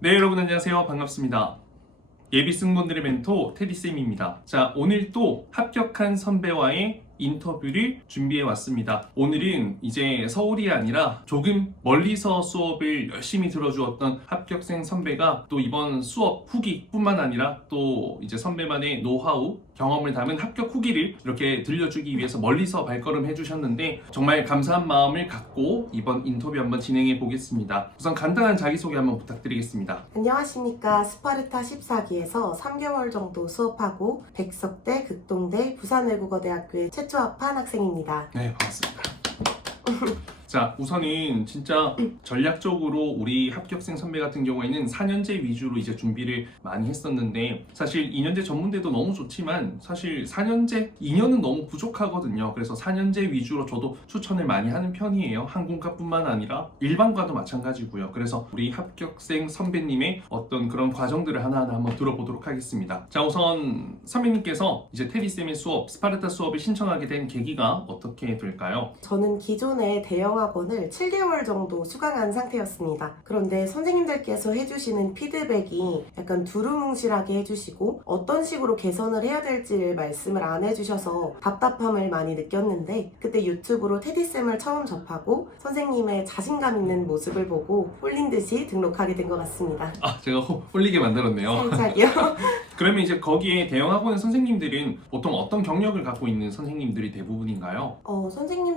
네, 여러분 안녕하세요. 반갑습니다. 예비 승무원들의 멘토 테디쌤입니다. 자, 오늘 또 합격한 선배와의 인터뷰를 준비해 왔습니다. 오늘은 이제 서울이 아니라 조금 멀리서 수업을 열심히 들어주었던 합격생 선배가 또 이번 수업 후기뿐만 아니라 또 이제 선배만의 노하우, 경험을 담은 합격 후기를 이렇게 들려주기 위해서 멀리서 발걸음해 주셨는데 정말 감사한 마음을 갖고 이번 인터뷰 한번 진행해 보겠습니다. 우선 간단한 자기소개 한번 부탁드리겠습니다. 안녕하십니까. 스파르타 14기에서 3개월 정도 수업하고 백석대, 극동대, 부산외국어대학교에 최초 합한 학생입니다. 네, 반갑습니다. 자, 우선은 진짜 전략적으로 우리 합격생 선배 같은 경우에는 4년제 위주로 이제 준비를 많이 했었는데 사실 2년제 전문대도 너무 좋지만 사실 4년제 2년은 너무 부족하거든요. 그래서 4년제 위주로 저도 추천을 많이 하는 편이에요. 항공과뿐만 아니라 일반과도 마찬가지고요. 그래서 우리 합격생 선배님의 어떤 그런 과정들을 하나하나 한번 들어보도록 하겠습니다. 자, 우선 선배님께서 이제 테디쌤의 수업, 스파르타 수업을 신청하게 된 계기가 어떻게 될까요? 저는 기존에 대형학원을 7개월 정도 수강한 상태였습니다. 그런데 선생님들께서 해주시는 피드백이 약간 두루뭉실하게 해주시고 어떤 식으로 개선을 해야 될지를 말씀을 안 해주셔서 답답함을 많이 느꼈는데 그때 유튜브로 테디쌤을 처음 접하고 선생님의 자신감 있는 모습을 보고 홀린 듯이 등록하게 된 것 같습니다. 아, 제가 홀리게 만들었네요. 살짝이요. 그러면 이제 거기에 대형학원의 선생님들은 보통 어떤 경력을 갖고 있는 선생님들이 대부분인가요?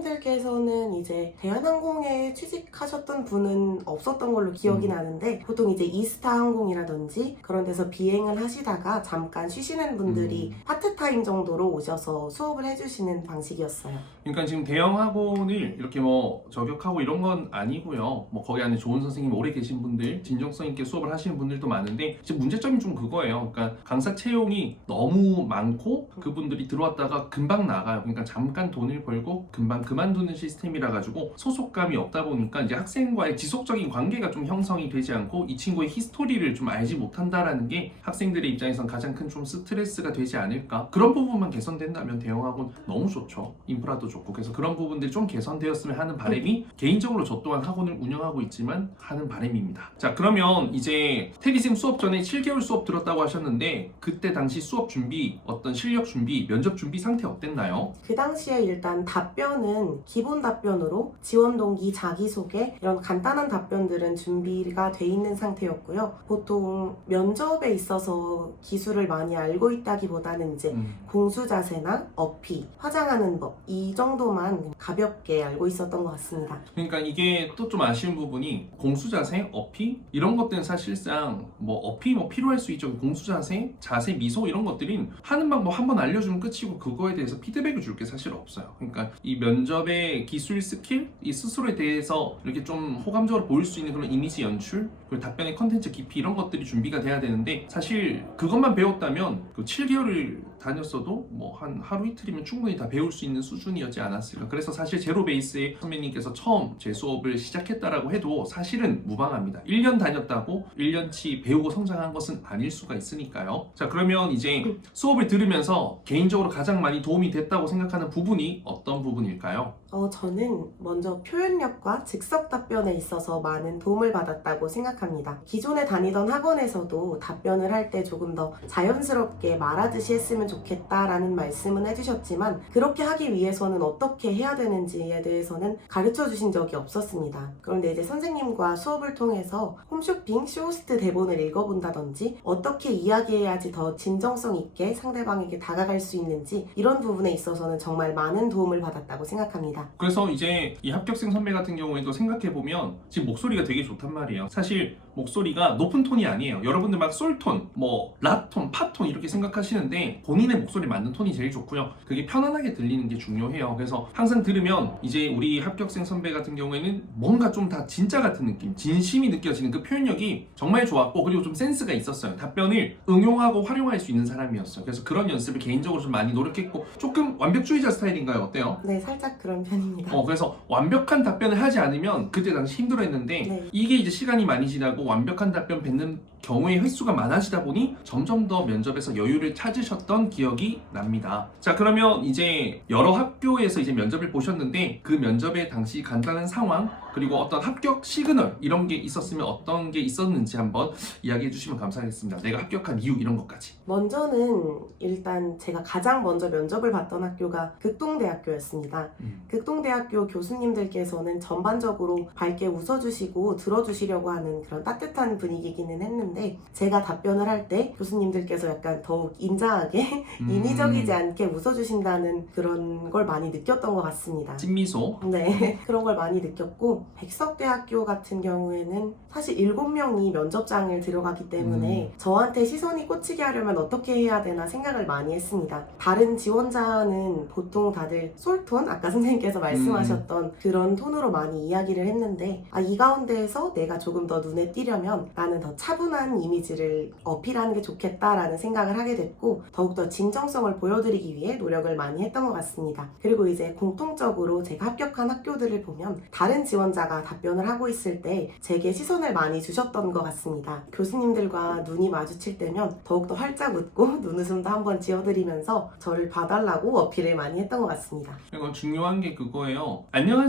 선생님들께서는 이제 대한항공에 취직하셨던 분은 없었던 걸로 기억이 나는데 보통 이제 이스타 항공이라든지 그런 데서 비행을 하시다가 잠깐 쉬시는 분들이 파트타임 정도로 오셔서 수업을 해주시는 방식이었어요. 그러니까 지금 대형학원을 이렇게 뭐 저격하고 이런 건 아니고요. 뭐 거기 안에 좋은 선생님 오래 계신 분들, 진정성 있게 수업을 하시는 분들도 많은데 지금 문제점이 좀 그거예요. 그러니까 강사 채용이 너무 많고 그분들이 들어왔다가 금방 나가요. 그러니까 잠깐 돈을 벌고 금방 그만두는 시스템이라 가지고 소속감이 없다 보니까 이제 학생과의 지속적인 관계가 좀 형성이 되지 않고 이 친구의 히스토리를 좀 알지 못한다라는 게 학생들의 입장에선 가장 큰 좀 스트레스가 되지 않을까. 그런 부분만 개선된다면 대형학원 너무 좋죠. 인프라도 좋고. 그래서 그런 부분들이 좀 개선되었으면 하는 바람이 개인적으로 저 또한 학원을 운영하고 있지만 하는 바람입니다. 자, 그러면 이제 테디쌤 수업 전에 7개월 수업 들었다고 하셨는데 그때 당시 수업 준비, 어떤 실력 준비, 면접 준비 상태 어땠나요? 그 당시에 일단 답변은 기본 답변으로 지원 동기, 자기소개 이런 간단한 답변들은 준비가 돼 있는 상태였고요. 보통 면접에 있어서 기술을 많이 알고 있다기보다는 이제 공수 자세나 어피, 화장하는 법 이 정도만 가볍게 알고 있었던 것 같습니다. 그러니까 이게 또 좀 아쉬운 부분이 공수 자세, 어피 이런 것들은 사실상 뭐 어피 뭐 필요할 수 있죠. 공수 자세, 자세, 미소 이런 것들은 하는 방법 한번 알려주면 끝이고 그거에 대해서 피드백을 줄 게 사실 없어요. 그러니까 이 면접의 기술 스킬, 이 스스로에 대해서 이렇게 좀 호감적으로 보일 수 있는 그런 이미지 연출, 그리고 답변의 컨텐츠 깊이 이런 것들이 준비가 돼야 되는데 사실 그것만 배웠다면 그 7개월을 다녔어도 뭐 한 하루 이틀이면 충분히 다 배울 수 있는 수준이었지 않았을까. 그래서 사실 제로 베이스에 선배님께서 처음 제 수업을 시작했다라고 해도 사실은 무방합니다. 1년 다녔다고 1년치 배우고 성장한 것은 아닐 수가 있으니까요. 자, 그러면 이제 수업을 들으면서 개인적으로 가장 많이 도움이 됐다고 생각하는 부분이 어떤 부분일까요? 저는 먼저 표현력과 즉석 답변에 있어서 많은 도움을 받았다고 생각합니다. 기존에 다니던 학원에서도 답변을 할 때 조금 더 자연스럽게 말하듯이 했으면 좋겠다라는 말씀은 해주셨지만 그렇게 하기 위해서는 어떻게 해야 되는지에 대해서는 가르쳐 주신 적이 없었습니다. 그런데 이제 선생님과 수업을 통해서 홈쇼핑, 쇼호스트 대본을 읽어본다든지 어떻게 이야기해야지 더 진정성 있게 상대방에게 다가갈 수 있는지 이런 부분에 있어서는 정말 많은 도움을 받았다고 생각합니다. 그래서 이제 이 합격생 선배 같은 경우에도 생각해보면 지금 목소리가 되게 좋단 말이에요. 사실 목소리가 높은 톤이 아니에요. 여러분들 막 솔톤, 뭐 라톤, 파톤 이렇게 생각하시는데 본인의 목소리 맞는 톤이 제일 좋고요. 그게 편안하게 들리는 게 중요해요. 그래서 항상 들으면 이제 우리 합격생 선배 같은 경우에는 뭔가 좀 다 진짜 같은 느낌, 진심이 느껴지는 그 표현력이 정말 좋았고 그리고 좀 센스가 있었어요. 답변을 응용하고 활용할 수 있는 사람이었어요. 그래서 그런 연습을 개인적으로 좀 많이 노력했고 조금 완벽주의자 스타일인가요? 어때요? 네, 살짝 그런 편입니다. 그래서 완벽한 답변을 하지 않으면 그때 당시 힘들어했는데 네. 이게 이제 시간이 많이 지나고 완벽한 답변 뱉는 경우의 횟수가 많아지다 보니 점점 더 면접에서 여유를 찾으셨던 기억이 납니다. 자, 그러면 이제 여러 학교에서 이제 면접을 보셨는데 그 면접의 당시 간단한 상황 그리고 어떤 합격 시그널 이런 게 있었으면 어떤 게 있었는지 한번 이야기해 주시면 감사하겠습니다. 내가 합격한 이유 이런 것까지. 먼저는 일단 제가 가장 먼저 면접을 봤던 학교가 극동대학교였습니다. 극동대학교 교수님들께서는 전반적으로 밝게 웃어주시고 들어주시려고 하는 그런 따뜻한 분위기이기는 했는데 제가 답변을 할 때 교수님들께서 약간 더욱 인자하게 인위적이지 않게 웃어주신다는 그런 걸 많이 느꼈던 것 같습니다. 찐미소. 네, 그런 걸 많이 느꼈고 백석대학교 같은 경우에는 사실 7명이 면접장을 들어가기 때문에 저한테 시선이 꽂히게 하려면 어떻게 해야 되나 생각을 많이 했습니다. 다른 지원자는 보통 다들 솔톤, 아까 선생님께서 말씀하셨던 그런 톤으로 많이 이야기를 했는데 이 가운데에서 내가 조금 더 눈에 띄려면 나는 더 차분한 이미지를 어필하는 게 좋겠다라는 생각을 하게 됐고 더욱더 진정성을 보여드리기 위해 노력을 많이 했던 것 같습니다. 그리고 이제 공통적으로 제가 합격한 학교들을 보면 다른 지원자가 답변을 하고 있을 때 제게 시선을 많이 주셨던 것 같습니다. 교수님들과 눈이 마주칠 때면 더욱더 활짝 웃고 눈웃음도 한번 지어드리면서 저를 봐달라고 어필을 많이 했던 것 같습니다. 그리고 중요한 게 그거예요.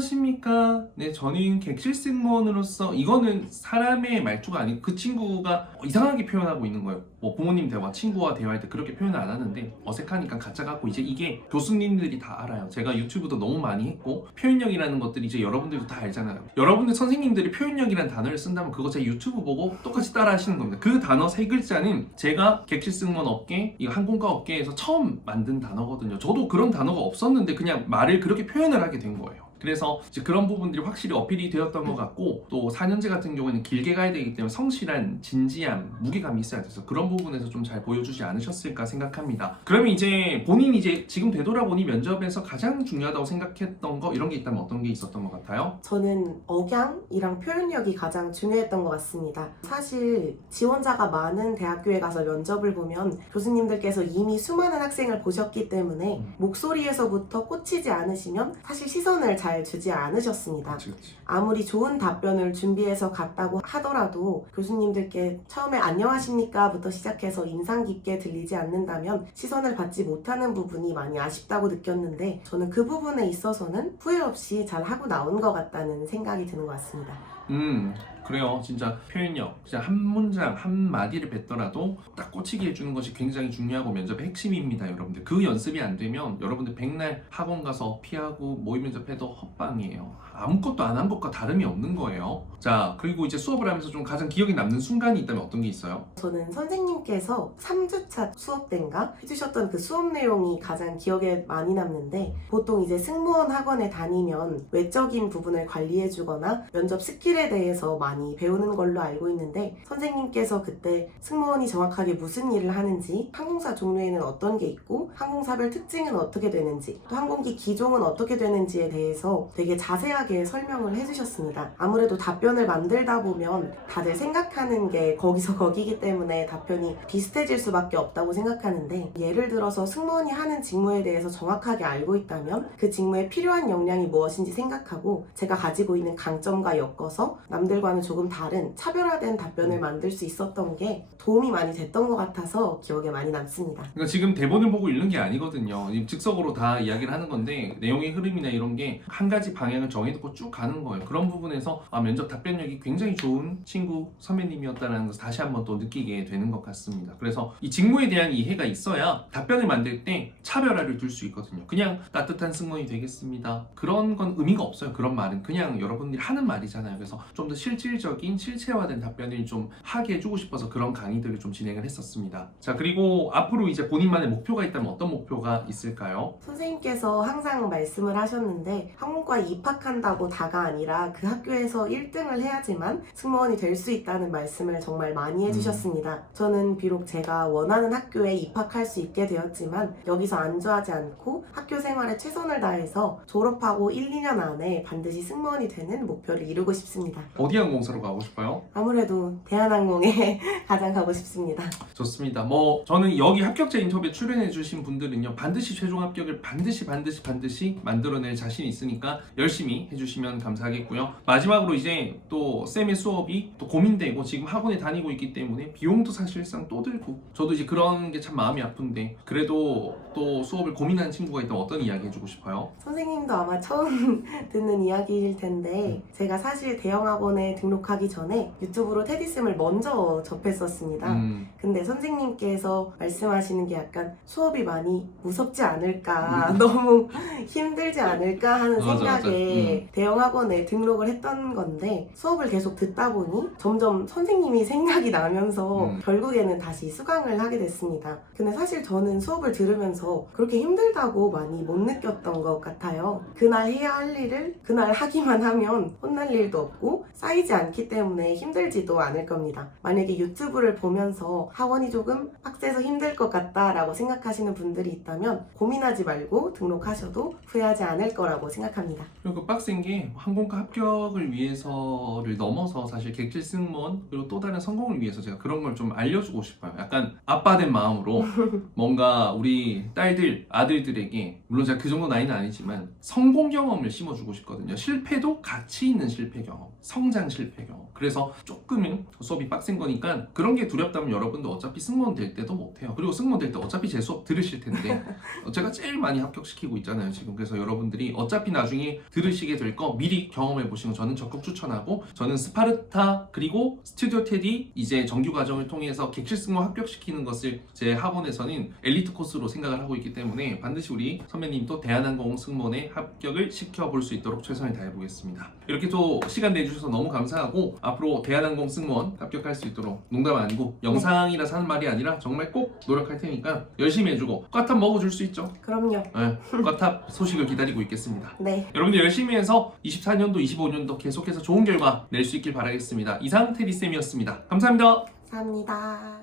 안녕하십니까? 네, 저는 객실 승무원으로서 이거는 사람의 말투가 아니고 그 친구가 이상하게 표현하고 있는 거예요. 뭐 부모님 대화, 친구와 대화할 때 그렇게 표현을 안 하는데 어색하니까 가짜 같고 이제 이게 교수님들이 다 알아요. 제가 유튜브도 너무 많이 했고 표현력이라는 것들이 이제 여러분들도 다 알잖아요. 여러분들 선생님들이 표현력이라는 단어를 쓴다면 그거 제 유튜브 보고 똑같이 따라 하시는 겁니다. 그 단어 3글자는 제가 객실 승무원 업계, 이 항공과 업계에서 처음 만든 단어거든요. 저도 그런 단어가 없었는데 그냥 말을 그렇게 표현을 하게 된 거예요. 그래서 이제 그런 부분들이 확실히 어필이 되었던 것 같고 또 4년제 같은 경우에는 길게 가야 되기 때문에 성실한 진지함, 무게감이 있어야 돼서 그런 부분에서 좀 잘 보여주지 않으셨을까 생각합니다. 그러면 이제 본인이 이제 지금 되돌아보니 면접에서 가장 중요하다고 생각했던 거 이런 게 있다면 어떤 게 있었던 것 같아요? 저는 억양이랑 표현력이 가장 중요했던 것 같습니다. 사실 지원자가 많은 대학교에 가서 면접을 보면 교수님들께서 이미 수많은 학생을 보셨기 때문에 목소리에서부터 꽂히지 않으시면 사실 시선을 잘 주지 않으셨습니다. 그치. 아무리 좋은 답변을 준비해서 갔다고 하더라도 교수님들께 처음에 안녕하십니까 부터 시작해서 인상 깊게 들리지 않는다면 시선을 받지 못하는 부분이 많이 아쉽다고 느꼈는데 저는 그 부분에 있어서는 후회 없이 잘 하고 나온 것 같다는 생각이 드는 것 같습니다. 그래요. 진짜 표현력, 진짜 한 문장, 한 마디를 뱉더라도 딱 꽂히게 해주는 것이 굉장히 중요하고 면접의 핵심입니다, 여러분들. 그 연습이 안 되면 여러분들 백날 학원 가서 피하고 모의 면접해도 헛방이에요. 아무것도 안 한 것과 다름이 없는 거예요. 자, 그리고 이제 수업을 하면서 좀 가장 기억에 남는 순간이 있다면 어떤 게 있어요? 저는 선생님께서 3주차 수업 때인가 해주셨던 그 수업 내용이 가장 기억에 많이 남는데 보통 이제 승무원 학원에 다니면 외적인 부분을 관리해주거나 면접 스킬에 대해서 많이 배우는 걸로 알고 있는데 선생님께서 그때 승무원이 정확하게 무슨 일을 하는지 항공사 종류에는 어떤 게 있고 항공사별 특징은 어떻게 되는지 또 항공기 기종은 어떻게 되는지에 대해서 되게 자세하게 설명을 해주셨습니다. 아무래도 답변을 만들다 보면 다들 생각하는 게 거기서 거기기 때문에 답변이 비슷해질 수밖에 없다고 생각하는데 예를 들어서 승무원이 하는 직무에 대해서 정확하게 알고 있다면 그 직무에 필요한 역량이 무엇인지 생각하고 제가 가지고 있는 강점과 엮어서 남들과는 조금 다른 차별화된 답변을 만들 수 있었던 게 도움이 많이 됐던 것 같아서 기억에 많이 남습니다. 그러니까 지금 대본을 보고 읽는 게 아니거든요. 지금 즉석으로 다 이야기를 하는 건데 내용의 흐름이나 이런 게 한 가지 방향을 정해놓고 쭉 가는 거예요. 그런 부분에서 면접 답변력이 굉장히 좋은 친구, 선배님이었다는 것을 다시 한번 또 느끼게 되는 것 같습니다. 그래서 이 직무에 대한 이해가 있어야 답변을 만들 때 차별화를 둘 수 있거든요. 그냥 따뜻한 승무원이 되겠습니다. 그런 건 의미가 없어요. 그런 말은 그냥 여러분들이 하는 말이잖아요. 그래서 좀 더 실질적인 실체화된 답변을 좀 하게 해주고 싶어서 그런 강의들을 좀 진행을 했었습니다. 자, 그리고 앞으로 이제 본인만의 목표가 있다면 어떤 목표가 있을까요? 선생님께서 항상 말씀을 하셨는데 항공과 입학한다고 다가 아니라 그 학교에서 1등을 해야지만 승무원이 될 수 있다는 말씀을 정말 많이 해주셨습니다. 저는 비록 제가 원하는 학교에 입학할 수 있게 되었지만 여기서 안주하지 않고 학교 생활에 최선을 다해서 졸업하고 1, 2년 안에 반드시 승무원이 되는 목표를 이루고 싶습니다. 어디 항공사 항공사로 가고 싶어요? 아무래도 대한항공에 가장 가고 싶습니다. 좋습니다. 뭐 저는 여기 합격자 인터뷰에 출연해주신 분들은요 반드시 최종 합격을 반드시 만들어낼 자신이 있으니까 열심히 해주시면 감사하겠고요. 마지막으로 이제 또 쌤의 수업이 또 고민되고 지금 학원에 다니고 있기 때문에 비용도 사실상 또 들고 저도 이제 그런 게 참 마음이 아픈데 그래도 또 수업을 고민하는 친구가 있다면 어떤 이야기 해주고 싶어요? 선생님도 아마 처음 듣는 이야기일 텐데 제가 사실 대형학원에 등록하기 전에 유튜브로 테디쌤을 먼저 접했었습니다. 근데 선생님께서 말씀하시는 게 약간 수업이 많이 무섭지 않을까 너무 힘들지 않을까 하는 맞아. 생각에 대형학원에 등록을 했던 건데 수업을 계속 듣다 보니 점점 선생님이 생각이 나면서 결국에는 다시 수강을 하게 됐습니다. 근데 사실 저는 수업을 들으면서 그렇게 힘들다고 많이 못 느꼈던 것 같아요. 그날 해야 할 일을 그날 하기만 하면 혼날 일도 없고 쌓이지 않기 때문에 힘들지도 않을 겁니다. 만약에 유튜브를 보면서 학원이 조금 빡세서 힘들 것 같다라고 생각하시는 분들이 있다면 고민하지 말고 등록하셔도 후회하지 않을 거라고 생각합니다. 그리고 그 빡센 게 항공과 합격을 위해서를 넘어서 사실 객실 승무원 그리고 또 다른 성공을 위해서 제가 그런 걸 좀 알려주고 싶어요. 약간 아빠 된 마음으로 뭔가 우리 딸들, 아들들에게 물론 제가 그 정도 나이는 아니지만 성공 경험을 심어주고 싶거든요. 실패도 가치 있는 실패 경험, 성장 실패 경험. 그래서 조금은 수업이 빡센 거니까 그런 게 두렵다면 여러분도 어차피 승무원 될 때도 못해요. 그리고 승무원 될 때 어차피 제 수업 들으실 텐데 제가 제일 많이 합격시키고 있잖아요 지금. 그래서 여러분들이 어차피 나중에 들으시게 될 거 미리 경험해 보시는 거 저는 적극 추천하고 저는 스파르타 그리고 스튜디오 테디 이제 정규 과정을 통해서 객실 승무원 합격시키는 것을 제 학원에서는 엘리트 코스로 생각을 하고 있기 때문에 반드시 우리 선배님도 대한항공 승무원에 합격을 시켜볼 수 있도록 최선을 다해보겠습니다. 이렇게 또 시간 내주셔서 너무 감사하고 앞으로 대한항공 승무원 합격할 수 있도록 농담 아니고 영상이라서 하는 말이 아니라 정말 꼭 노력할 테니까 열심히 해주고 꽈탑 먹어줄 수 있죠? 그럼요. 네, 꽈탑 소식을 기다리고 있겠습니다. 네. 여러분들 열심히 해서 24년도 25년도 계속해서 좋은 결과 낼 수 있길 바라겠습니다. 이상 테디쌤이었습니다. 감사합니다. 감사합니다.